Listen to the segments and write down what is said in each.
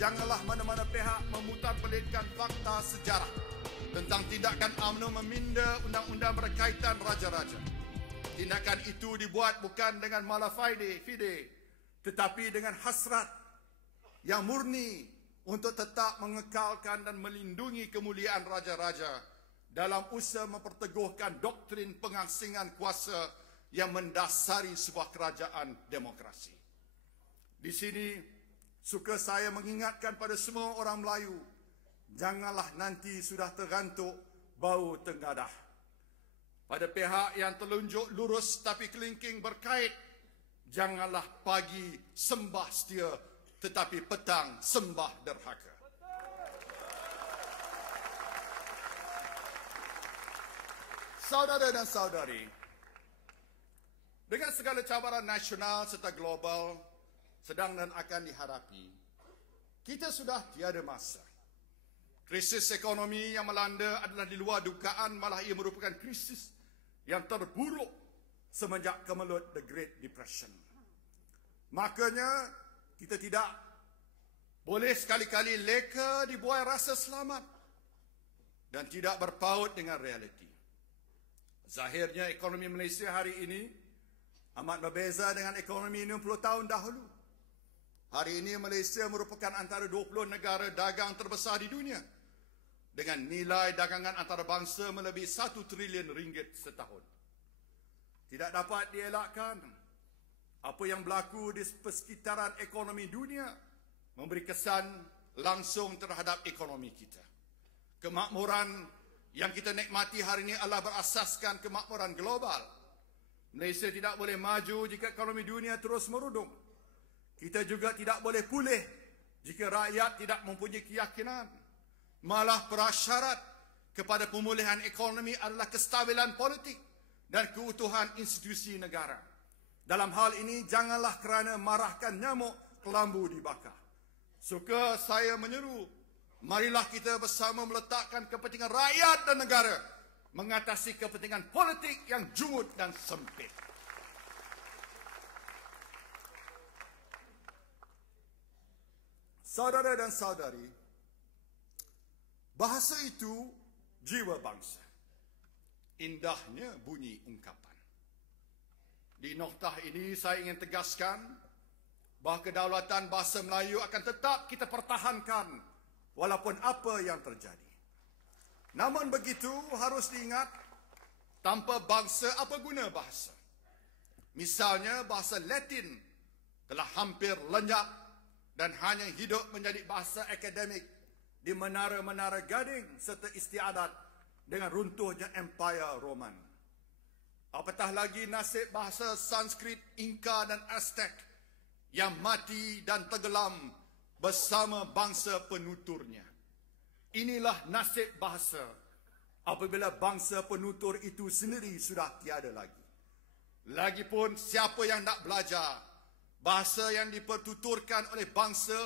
janganlah mana-mana pihak memutarbalikkan fakta sejarah tentang tindakan UMNO meminda undang-undang berkaitan raja-raja. Tindakan itu dibuat bukan dengan mala fide, tetapi dengan hasrat yang murni untuk tetap mengekalkan dan melindungi kemuliaan raja-raja dalam usaha memperteguhkan doktrin pengasingan kuasa yang mendasari sebuah kerajaan demokrasi. Di sini, suka saya mengingatkan pada semua orang Melayu, janganlah nanti sudah tergantuk bau tenggadah. Pada pihak yang telunjuk lurus tapi kelingking berkait, janganlah pagi sembah setia tetapi petang sembah derhaka. Saudara dan saudari, dengan segala cabaran nasional serta global sedang dan akan dihadapi, kita sudah tiada masa. Krisis ekonomi yang melanda adalah di luar dugaan, malah ia merupakan krisis yang terburuk semenjak kemelut The Great Depression. Makanya kita tidak boleh sekali-kali leka dibuai rasa selamat dan tidak berpaut dengan realiti. Zahirnya ekonomi Malaysia hari ini amat berbeza dengan ekonomi 60 tahun dahulu. Hari ini Malaysia merupakan antara 20 negara dagang terbesar di dunia dengan nilai dagangan antarabangsa melebihi 1 trilion ringgit setahun. Tidak dapat dielakkan apa yang berlaku di persekitaran ekonomi dunia memberi kesan langsung terhadap ekonomi kita. Kemakmuran yang kita nikmati hari ini adalah berasaskan kemakmuran global. Malaysia tidak boleh maju jika ekonomi dunia terus merudum. Kita juga tidak boleh pulih jika rakyat tidak mempunyai keyakinan. Malah prasyarat kepada pemulihan ekonomi adalah kestabilan politik dan keutuhan institusi negara. Dalam hal ini, janganlah kerana marahkan nyamuk kelambu dibakar. Suka saya menyeru, marilah kita bersama meletakkan kepentingan rakyat dan negara mengatasi kepentingan politik yang jumud dan sempit. Saudara dan saudari, bahasa itu jiwa bangsa. Indahnya bunyi ungkapan. Di noktah ini saya ingin tegaskan bahawa kedaulatan bahasa Melayu akan tetap kita pertahankan walaupun apa yang terjadi. Namun begitu harus diingat, tanpa bangsa apa guna bahasa? Misalnya bahasa Latin telah hampir lenyap dan hanya hidup menjadi bahasa akademik di menara-menara gading serta istiadat dengan runtuhnya Empire Roman. Apatah lagi nasib bahasa Sanskrit, Inka dan Aztec yang mati dan tenggelam bersama bangsa penuturnya. Inilah nasib bahasa apabila bangsa penutur itu sendiri sudah tiada lagi. Lagipun siapa yang nak belajar bahasa yang dipertuturkan oleh bangsa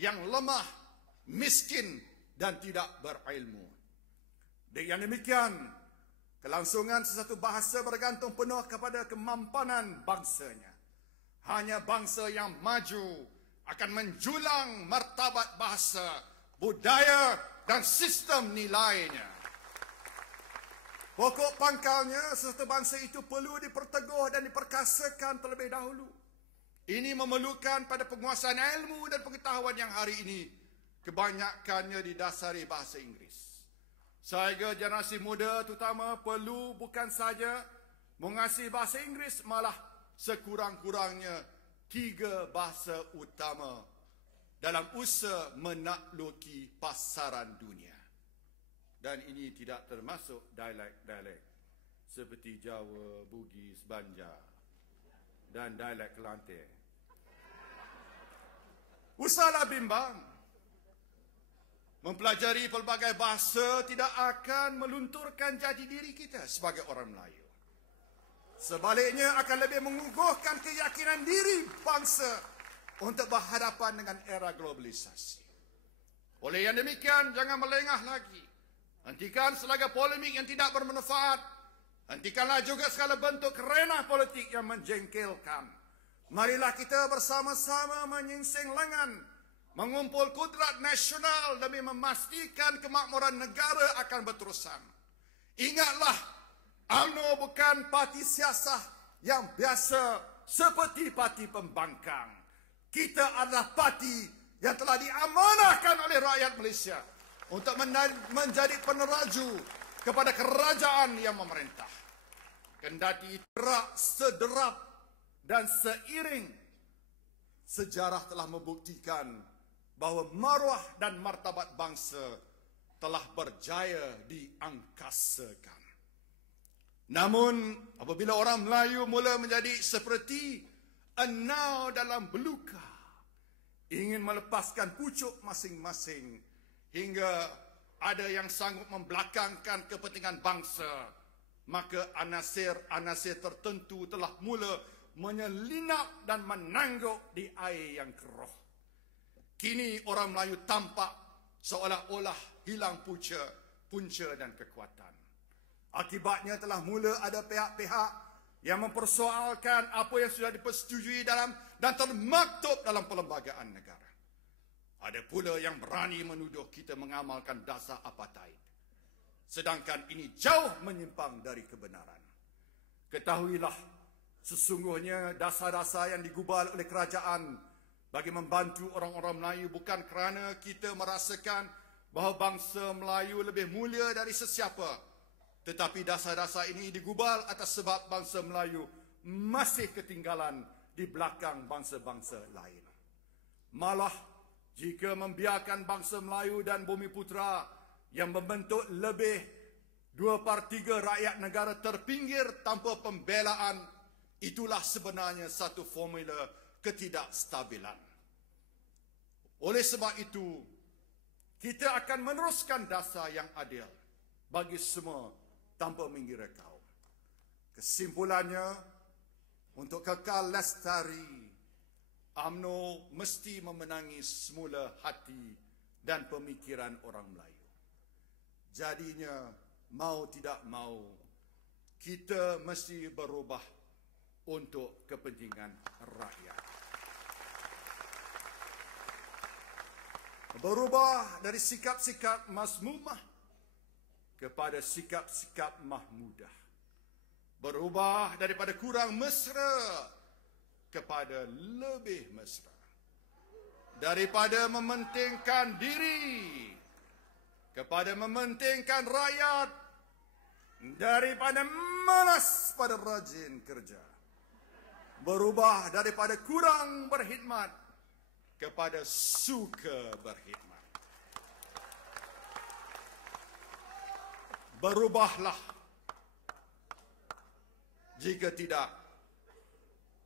yang lemah, miskin dan tidak berilmu. Dengan demikian, kelangsungan sesuatu bahasa bergantung penuh kepada kemampanan bangsanya. Hanya bangsa yang maju akan menjulang martabat bahasa, budaya dan sistem nilainya. Pokok pangkalnya, sesuatu bangsa itu perlu diperteguh dan diperkasakan terlebih dahulu. Ini memerlukan pada penguasaan ilmu dan pengetahuan yang hari ini kebanyakannya didasari bahasa Inggeris. Saya generasi muda terutama perlu bukan saja menguasai bahasa Inggeris, malah sekurang-kurangnya 3 bahasa utama dalam usaha menakluki pasaran dunia. Dan ini tidak termasuk dialek-dialek seperti Jawa, Bugis, Banjar dan dialek Kelantan. Usahlah bimbang. Mempelajari pelbagai bahasa tidak akan melunturkan jati diri kita sebagai orang Melayu. Sebaliknya akan lebih mengukuhkan keyakinan diri bangsa untuk berhadapan dengan era globalisasi. Oleh yang demikian, jangan melengah lagi. Hentikan selagak polemik yang tidak bermanfaat. Hentikanlah juga segala bentuk kerenah politik yang menjengkelkan. Marilah kita bersama-sama menyingsing lengan mengumpul kudrat nasional demi memastikan kemakmuran negara akan berterusan. Ingatlah, UMNO bukan parti siasat yang biasa seperti parti pembangkang. Kita adalah parti yang telah diamanahkan oleh rakyat Malaysia untuk menjadi peneraju kepada kerajaan yang memerintah. Kendati terak, sederap dan seiring, sejarah telah membuktikan bahawa maruah dan martabat bangsa telah berjaya diangkasakan. Namun, apabila orang Melayu mula menjadi seperti enau dalam beluka, ingin melepaskan pucuk masing-masing hingga ada yang sanggup membelakangkan kepentingan bangsa, maka anasir-anasir tertentu telah mula menyelinap dan menangguk di air yang keruh. Kini orang Melayu tampak seolah-olah hilang punca dan kekuatan. Akibatnya telah mula ada pihak-pihak yang mempersoalkan apa yang sudah dipersetujui dalam dan termaktub dalam perlembagaan negara. Ada pula yang berani menuduh kita mengamalkan dasar apartheid, sedangkan ini jauh menyimpang dari kebenaran. Ketahuilah, sesungguhnya dasar-dasar yang digubal oleh kerajaan bagi membantu orang-orang Melayu bukan kerana kita merasakan bahawa bangsa Melayu lebih mulia dari sesiapa, tetapi dasar-dasar ini digubal atas sebab bangsa Melayu masih ketinggalan di belakang bangsa-bangsa lain. Malah, jika membiarkan bangsa Melayu dan Bumiputera yang membentuk lebih 2/3 rakyat negara terpinggir tanpa pembelaan, itulah sebenarnya satu formula ketidakstabilan. Oleh sebab itu, kita akan meneruskan dasar yang adil bagi semua tanpa mengira kaum. Kesimpulannya, untuk kekal lestari, UMNO mesti memenangi semula hati dan pemikiran orang Melayu. Jadinya, mau tidak mau, kita mesti berubah untuk kepentingan rakyat. Berubah dari sikap-sikap mazmumah kepada sikap-sikap mahmudah. Berubah daripada kurang mesra kepada lebih mesra. Daripada mementingkan diri kepada mementingkan rakyat. Daripada malas pada rajin kerja. Berubah daripada kurang berkhidmat kepada suka berkhidmat. Berubahlah. Jika tidak,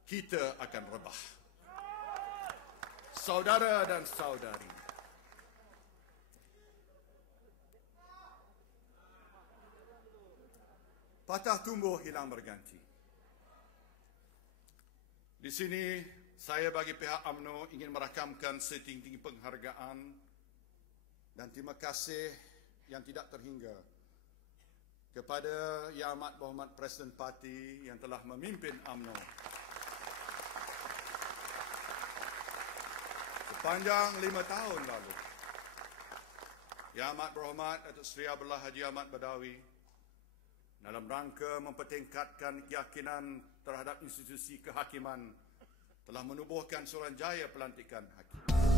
kita akan rebah. Saudara dan saudari, patah tumbuh hilang berganti. Di sini saya bagi pihak UMNO ingin merakamkan setinggi-tinggi penghargaan dan terima kasih yang tidak terhingga kepada Yang Amat Berhormat Presiden Parti yang telah memimpin UMNO sepanjang 5 tahun lalu. Yang Amat Berhormat Datuk Seri Abdullah Haji Ahmad Badawi dalam rangka mempertingkatkan keyakinan terhadap institusi kehakiman telah menubuhkan Suruhanjaya Pelantikan Hakim.